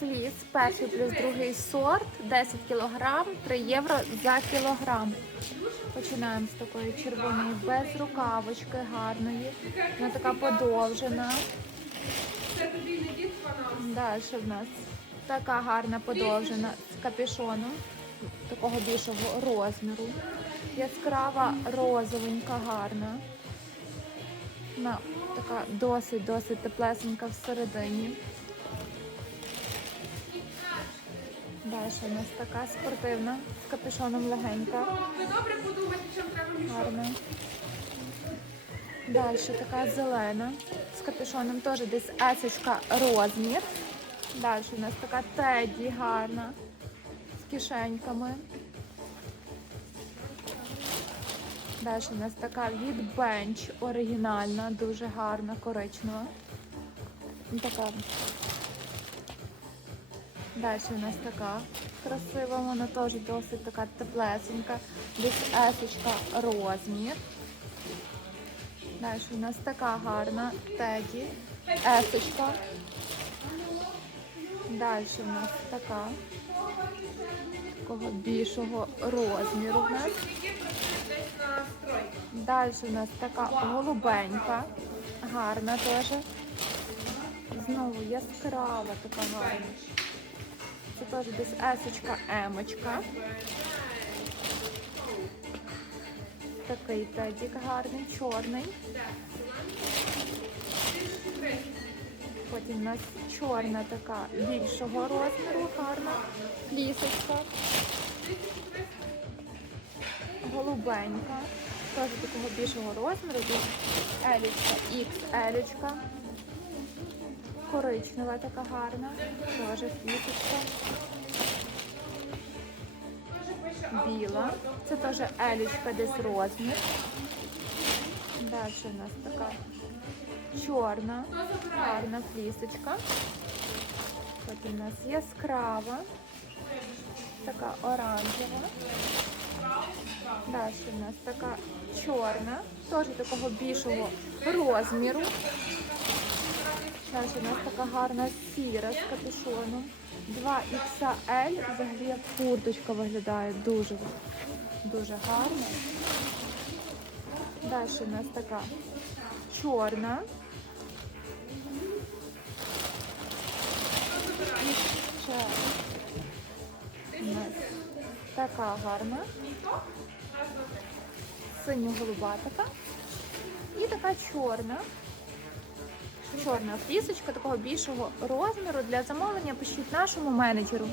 Фліс, перший плюс другий сорт, 10 кг, 3 євро за кілограм. Починаємо з такої червоної без рукавочки гарної. Вона така подовжена. Далі в нас така гарна подовжена з капюшоном такого більшого розміру. Яскрава розовенька гарна. Вона така досить-досить теплесенька всередині. Далі у нас така спортивна з капюшоном легенька. Ви добре подумайте, чим треба мішок. Гарна. Далі така зелена з капюшоном теж десь есочка розмір. Далі у нас така теді гарна з кишеньками. Далі у нас така від бенч оригінальна, дуже гарна, коричнева. Така. Далі у нас така красива, вона теж досить така теплесенька. Десь есочка розмір. Далі у нас така гарна теді, есочка. Далі у нас така такого більшого розміру в нас. Далі у нас така голубенька, гарна теж. Знову яскрава така гарна. Теж десь есочка, емочка. Такий тедік гарний, чорний. Потім у нас чорна така більшого розміру, гарна лісочка. Голубенька. Теж такого більшого розміру. Елічка, XL. Коричнева така гарна. Теж флісочка. Біла. Це теж елічка десь розмір. Далі у нас така чорна, гарна флісочка. Потім у нас яскрава, така оранжева. Далі у нас така чорна, теж такого більшого розміру. Далі у нас така гарна сіра з капюшоном. 2XL, взагалі як курточка виглядає дуже, дуже гарно. Далі у нас така чорна. І ще у нас така гарна. Синьо-голуба така. І така чорна. Чорна флісочка такого більшого розміру для замовлення пишіть нашому менеджеру.